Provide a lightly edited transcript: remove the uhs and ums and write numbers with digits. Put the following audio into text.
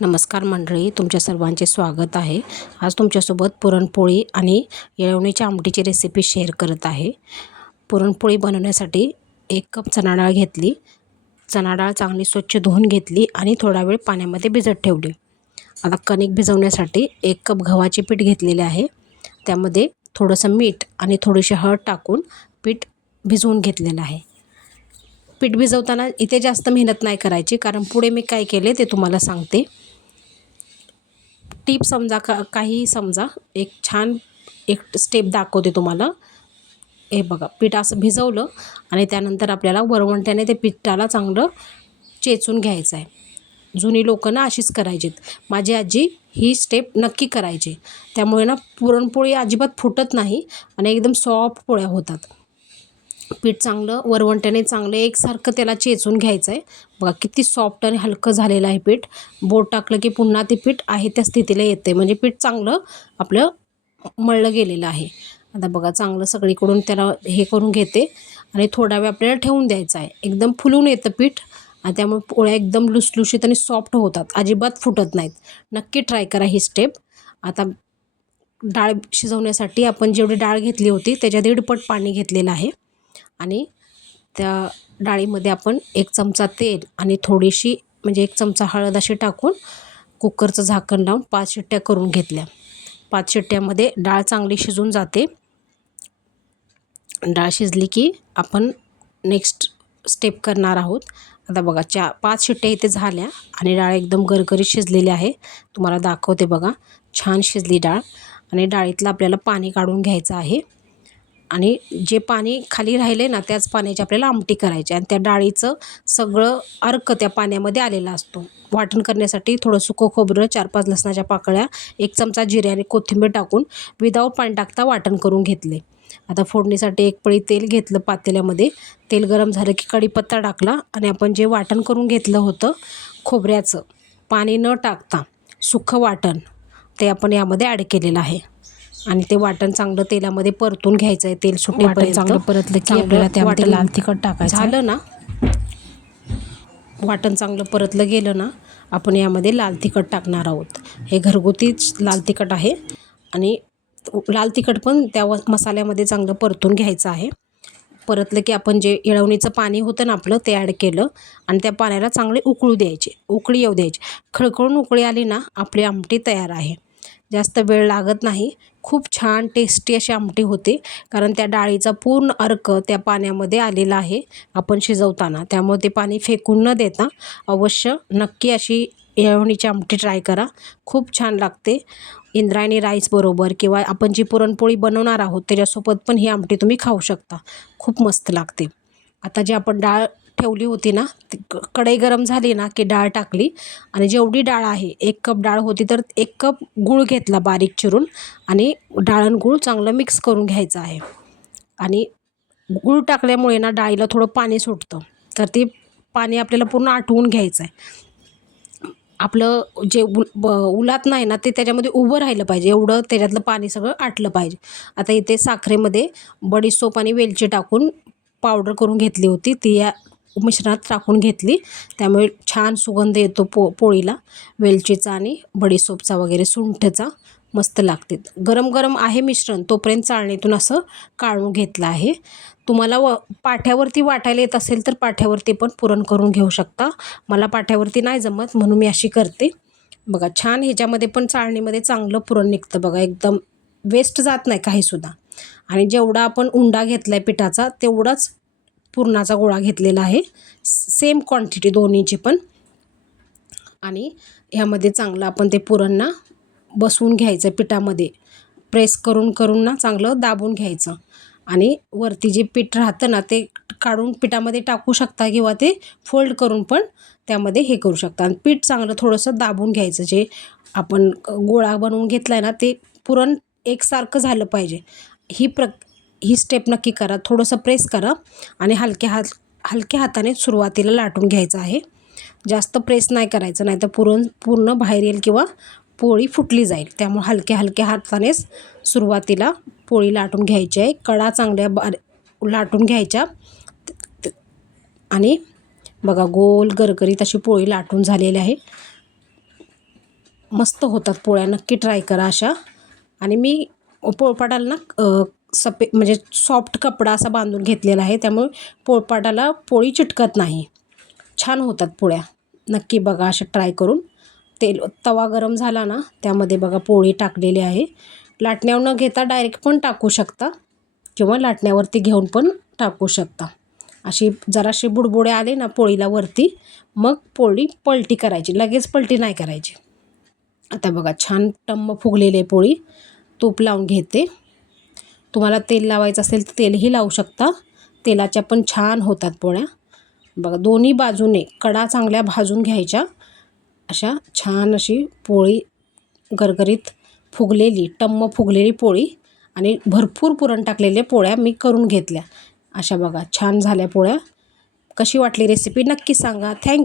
नमस्कार मंडळी, तुमच्या सर्वांचे स्वागत आहे। आज तुमच्यासोबत पुरणपोळी आणि येळवणीच्या आमटीची रेसिपी शेअर करत आहे। पुरणपोळी बनवण्यासाठी 1 कप चणा डाळ घेतली। चणा डाळ चांगली स्वच्छ धुवून घेतली आणि थोडा वेळ पाण्यामध्ये भिजत ठेवली। आता कणिक भिजवण्यासाठी 1 कप गव्हाचे पीठ घेतलेले आहे। त्यामध्ये थोडंसं मीठ आणि थोडीशी हळद टाकून पीठ भिजवून घेतलेलं आहे। पीठ भिजवताना इथे जास्त मेहनत नाही करायची, कारण पुढे मी काय केले ते तुम्हाला सांगते। टिप समजा काही समजा, एक छान एक स्टेप दाखवते तुम्हाला। हे बघा, पीठ असं भिजवलं आणि त्यानंतर आपल्याला वरवंट्याने ते पिठाला चांगलं चेचून घ्यायचं आहे। जुनी लोकं ना अशीच करायची। माझी आजी ही स्टेप नक्की करायची, त्यामुळे ना पुरणपोळी अजिबात फुटत नाही आणि एकदम सॉफ्ट पोळ्या होतात। पीठ चांगलं वरवंट्याने चांगलं एकसारखं त्याला चेचून घ्यायचं आहे। बघा किती सॉफ्ट आणि हलकं झालेलं आहे पीठ। बोट टाकलं की पुन्हा ते पीठ आहे त्या स्थितीला येते, म्हणजे पीठ चांगलं आपलं मळलं गेलेलं आहे। आता बघा, चांगलं सगळीकडून त्याला हे करून घेते आणि थोडा वेळ आपल्याला ठेवून द्यायचं आहे। एकदम फुलून येतं पीठ आणि त्यामुळे पोळ्या एकदम लुसलुशीत आणि सॉफ्ट होतात, अजिबात फुटत नाहीत। नक्की ट्राय करा ही स्टेप। आता डाळ शिजवण्यासाठी आपण जेवढी डाळ घेतली होती त्याच्या 1.5 पट पाणी घेतलेलं आहे आणि त्या डाळीमध्ये आपण 1 चमचा तेल आणि थोडीशी म्हणजे 1 चमचा हळद अशी टाकून कुकरचं झाकण लावून 5 शिट्ट्या करून घेतल्या। 5 शिट्ट्यामध्ये डाळ चांगली शिजून जाते। डाळ शिजली की आपण नेक्स्ट स्टेप करणार आहोत। आता बघा 5 शिट्ट्या इथे झाल्या आणि डाळ एकदम गरगरीत शिजलेली आहे। तुम्हाला दाखवते बघा, छान शिजली डाळ। आणि डाळीतलं आपल्याला पाणी काढून घ्यायचं आहे आणि जे पाणी खाली राहिले ना त्याच पाण्याची आपल्याला आमटी करायची आणि त्या डाळीचं सगळं अर्क त्या पाण्यामध्ये आलेला असतो। वाटण करण्यासाठी थोडं सुकं खोबरं, 4-5 लसणाच्या पाकळ्या, 1 चमचा जिरे आणि कोथिंबीर टाकून विदाऊट पाणी टाकता वाटण करून घेतले। आता फोडणीसाठी 1 पळी तेल घेतलं पातेल्यामध्ये। तेल गरम झालं की कढीपत्ता टाकला आणि आपण जे वाटण करून घेतलं होतं खोबऱ्याचं, पाणी न टाकता सुकं वाटण, ते आपण यामध्ये ॲड केलेलं आहे आणि ते वाटण चांगलं तेलामध्ये परतून घ्यायचं आहे। तेल सुटेपर्यंत चांगलं परतलं की आपल्याला त्यामध्ये लाल तिखट टाकायचं झालं ना। वाटण चांगलं परतलं गेलं ना, आपण यामध्ये लाल तिखट टाकणार आहोत। हे घरगुतीच लाल तिखट आहे आणि लाल तिखट पण त्या मसाल्यामध्ये चांगलं परतून घ्यायचं आहे। परतलं की आपण जे येळवणीचं पाणी होतं ना आपलं, ते ॲड केलं आणि त्या पाण्याला चांगले उकळू द्यायचे, उकळी येऊ द्यायची। खळखळून उकळी आली ना, आपली आमटी तयार आहे। जास्त वेळ लागत नाही, खूप छान टेस्टी अशी आमटी होते, कारण त्या डाळीचा पूर्ण अर्क त्या पाण्यामध्ये आलेला आहे आपण शिजवताना। त्यामुळे ते पाणी फेकून न देता अवश्य नक्की अशी येळवणीची आमटी ट्राय करा, खूप छान लागते। इंद्रायणी राईस बरोबर किंवा आपण जी पुरणपोळी बनवणार आहोत त्याच्यासोबत पण ही आमटी तुम्ही खाऊ शकता, खूप मस्त लागते। आता जी आपण डाळ ठेवली होती ना, ती कढई गरम झाली ना की डाळ टाकली आणि जेवढी डाळ आहे 1 कप डाळ होती तर 1 कप गूळ घेतला बारीक चिरून आणि डाळ आणि गूळ चांगलं मिक्स करून घ्यायचं आहे। आणि गूळ टाकल्यामुळे ना डाळीला थोडं पाणी सुटतं, तर ते पाणी आपल्याला पूर्ण आटवून घ्यायचं आहे। आपलं जे उलात नाही ना ते त्याच्यामध्ये उभं राहिलं पाहिजे, एवढं त्याच्यातलं पाणी सगळं आटलं पाहिजे। आता इथे साखरेमध्ये बडीशोप आणि वेलची टाकून पावडर करून घेतली होती, ती या मिश्रणात टाकून घेतली, त्यामुळे छान सुगंध येतो पोळीला वेलचीचा आणि बडीशोपचा वगैरे, सुंठचा, मस्त लागते। गरम गरम आहे मिश्रण, तोपर्यंत चाळणीतून असं काढून घेतलं आहे। तुम्हाला पाट्यावरती वाटायला येत असेल तर पाट्यावरती पण पुरण करून घेऊ शकता। मला पाट्यावरती नाही जमत म्हणून मी अशी करते। बघा छान ह्याच्यामध्ये पण चाळणीमध्ये चांगलं पुरण निघतं बघा, एकदम वेस्ट जात नाही काहीसुद्धा। आणि जेवढा आपण उंडा घेतला आहे पिठाचा तेवढाच पुरणाचा गोळा घेतलेला आहे, सेम क्वांटिटी दोन्हीची पण। आणि ह्यामध्ये चांगलं आपण ते पुरण ना बसवून घ्यायचं पिठामध्ये, प्रेस करून करून ना चांगलं दाबून घ्यायचं आणि वरती जे पीठ राहतं ना ते काढून पिठामध्ये टाकू शकता किंवा ते फोल्ड करून पण त्यामध्ये हे करू शकता। आणि पीठ चांगलं थोडंसं दाबून घ्यायचं, जे आपण गोळा बनवून घेतला आहे ना ते पुरण एकसारखं झालं पाहिजे। ही स्टेप नक्की करा, थोडंसं प्रेस करा आणि हलक्या हाताने सुरुवातीला लाटून घ्यायचं आहे। जास्त प्रेस नाही करायचं, नाही तर पुरण पूर्ण बाहेर येईल किंवा पोळी फुटली जाईल। त्यामुळे हलक्या हलक्या हातानेच सुरुवातीला पोळी लाटून घ्यायची आहे, कडा चांगल्या लाटून घ्यायच्या। आणि बघा गोल गरगरीत अशी पोळी लाटून झालेली आहे। मस्त होतात पोळ्या. नक्की ट्राय करा अशा. आणि मी पोळपाटाला ना म्हणजे सॉफ्ट कपडा असा बांधून घेतलेला आहे, त्यामुळे पोळपाटाला पोळी चिटकत नाही. छान होतात पोळ्या. नक्की बघा अशा ट्राय करून. तवा गरम झाला ना, त्यामध्ये बघा पोळी टाकलेली आहे. लाटण्यावर न घेता डायरेक्ट पण टाकू शकता किंवा लाटण्यावरती घेऊन पण टाकू शकता. अशी जराशी बुडबुडे आले ना पोळीला वरती, मग पोळी पलटी करायची, लगेच पलटी नाही करायची. आता बघा छान टम्म फुगलेली आहे पोळी. तूप लावून घेते. तुम्हाला तेल लावायचं असेल तर तेलही लावू शकता. तेलाच्या पण छान होतात पोळ्या. बघा दोन्ही बाजूने कडा चांगल्या भाजून घ्यायच्या. अशा छान अशी पोळी गरगरीत फुगलेली, टम्म फुगलेली पोळी आणि भरपूर पुरण टाकलेल्या पोळ्या मी करून घेतल्या. अशा बघा छान झाल्या पोळ्या. कशी वाटली रेसिपी नक्की सांगा. थँक्यू.